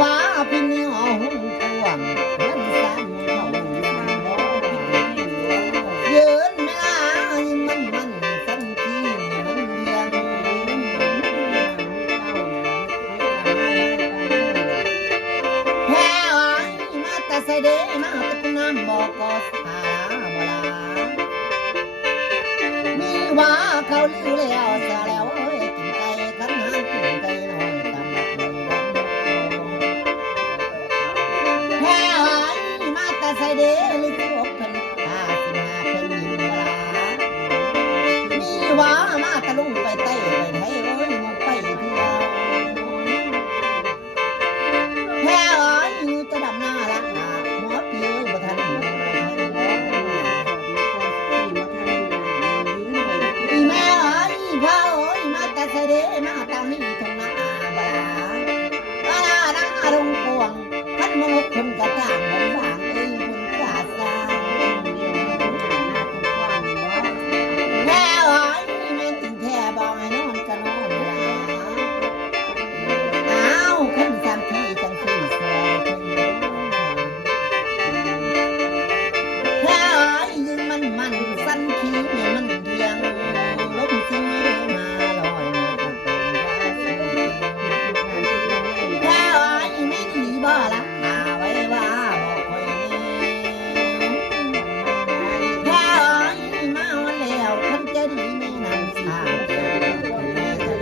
ว่าพี่นี่หอหุ่นพวงนั่นสามเขายืนไม่ลามันสังกีมันเลี้ยงแพ้มาแต่ใส่เดมาตะกุน้ำบอกก็สาบ่ลามีว่าเขาลือแล้วซะแล้วเอ้ยกินไก่ขันหางกินไก่น้อยตำแพ้มาแต่ใส่เดหรือพวกเพิ่น55เพิ่นยิงบ่ลามีว่ามาตะลุงไปไต้ไปไทยเอ้ยมึงไปเที่ยวแพ้อยู่จะดำหน้าละหน้าหัวปีเอ้ยบ่ทันอีแม่พ่อมาแต่ใส่เดมาตามีทงหน้าบลาบลาหน้าลงพวงท่านมนุษย์คนกระจ่างเหมือนว่า